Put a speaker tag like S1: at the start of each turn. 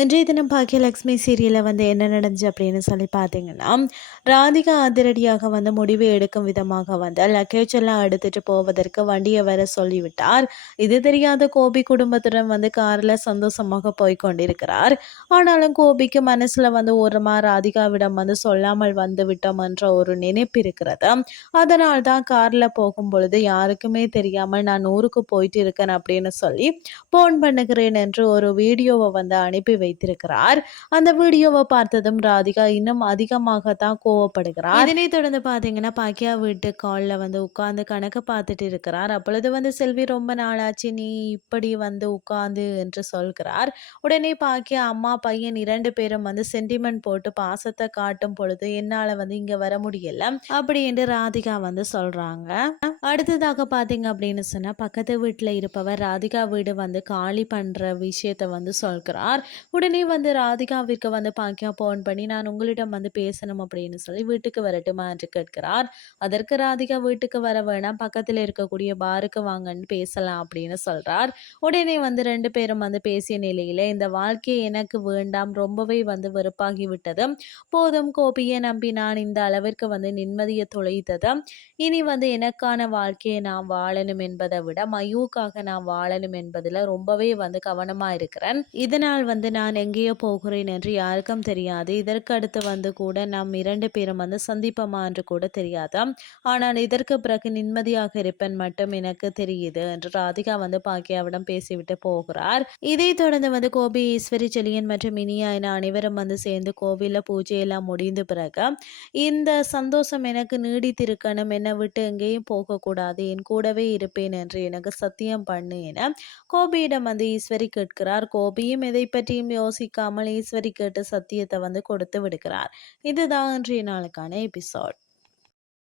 S1: இன்றைய தினம் பாக்கியலக்ஷ்மி சீரியலில் வந்து என்ன நடந்துச்சு அப்படின்னு சொல்லி பார்த்தீங்கன்னா ராதிகா அதிரடியாக வந்து முடிவு எடுக்கும் விதமாக வந்து லக்கேஜ் எல்லாம் எடுத்துட்டு போவதற்கு வண்டியை வர சொல்லிவிட்டார். இது தெரியாத கோபி குடும்பத்துடன் வந்து காரில் சந்தோஷமாக போய் கொண்டிருக்கிறார். ஆனாலும் கோபிக்கு மனசில் வந்து ஓரமாக ராதிகாவிடம் வந்து சொல்லாமல் வந்து விட்டோம் என்ற ஒரு நினைப்பு இருக்கிறது. அதனால் தான் காரில் போகும் பொழுது யாருக்குமே தெரியாமல் நான் ஊருக்கு போயிட்டு இருக்கேன் அப்படின்னு சொல்லி ஃபோன் பண்ணுகிறேன் என்று ஒரு வீடியோவை வந்து அனுப்பி வைத்திருக்கிறார். அந்த வீடியோவை பார்த்ததும் ராதிகா இன்னும் அதிகமாக தான் கோவப்படுகிறார். இதனை தொடர்ந்து பார்த்தீங்கன்னா பாக்கியா வீட்டு காலில் வந்து உட்கார்ந்து கணக்கு பார்த்துட்டு இருக்கிறார். அப்பொழுது வந்து செல்வி ரொம்ப நாளாச்சு. நீ இப்படி வந்து உட்கார்ந்து என்று சொல்கிறார். உடனே பாக்கியா அம்மா பையன் இரண்டு பேரும் வந்து சென்டிமெண்ட் போட்டு பாசத்தை காட்டும் பொழுது என்னால் வந்து இங்கே வர முடியல அப்படி என்று ராதிகா வந்து சொல்கிறாங்க அடுத்ததாக பார்த்தீங்க அப்படின்னு சொன்னால் பக்கத்து வீட்டில் இருப்பவர் ராதிகா வீடு வந்து காலி பண்ணுற விஷயத்த வந்து சொல்கிறார். உடனே வந்து ராதிகாவிற்கு வந்து பாக்கியா ஃபோன் பண்ணி நான் உங்களிடம் வந்து பேசணும் அப்படின்னு சொல்லி வீட்டுக்கு வரட்டுமா என்று கேட்கிறார். அதற்கு ராதிகா வீட்டுக்கு வர வேணாம் பக்கத்தில் இருக்கக்கூடிய பாருக்கு வாங்கன்னு பேசலாம் அப்படின்னு சொல்றார். உடனே வந்து ரெண்டு பேரும் வந்து பேசிய நிலையில இந்த வாழ்க்கையை எனக்கு வேண்டாம் ரொம்பவே வந்து வெறுப்பாகி விட்டது போதும் கோபியை நம்பி நான் இந்த அளவிற்கு வந்து நிம்மதியை தொலைத்தது. இனி வந்து எனக்கான வாழ்க்கையை நான் வாழணும் என்பதை விட மயூக்காக நான் வாழணும் என்பதில் ரொம்பவே வந்து கவனமா இருக்கிறேன். இதனால் வந்து நான் எங்கேயோ போகிறேன் என்று யாருக்கும் தெரியாது. இதற்கு அடுத்து வந்து கூட நாம் இரண்டு பேரும் வந்து சந்திப்போமா என்று கூட தெரியாது? ஆனால் இதற்கு பிறகு நிம்மதியாக இருப்பேன் மட்டும் எனக்கு தெரியுது என்று ராதிகா வந்து பாக்கியாவிடம் பேசிவிட்டு போகிறார். இதை தொடர்ந்து வந்து கோபி ஈஸ்வரி செலியன் மற்றும் இனியா என அனைவரும் வந்து சேர்ந்து கோவிலில் பூஜையெல்லாம் முடிந்த பிறகு இந்த சந்தோஷம் எனக்கு நீடித்திருக்கணும். என்னை விட்டு எங்கேயும் போகக்கூடாது. என் கூடவே இருப்பேன் என்று எனக்கு சத்தியம் பண்ணு என கோபியிடம் வந்து ஈஸ்வரி கேட்கிறார். கோபியும் எதை பற்றியும் யோசிக்காமல் ஈஸ்வரி கேட்டு சத்தியத்தை வந்து கொடுத்து விடுகிறார். இதுதான் இன்றைய நாளுக்கான எபிசோட்.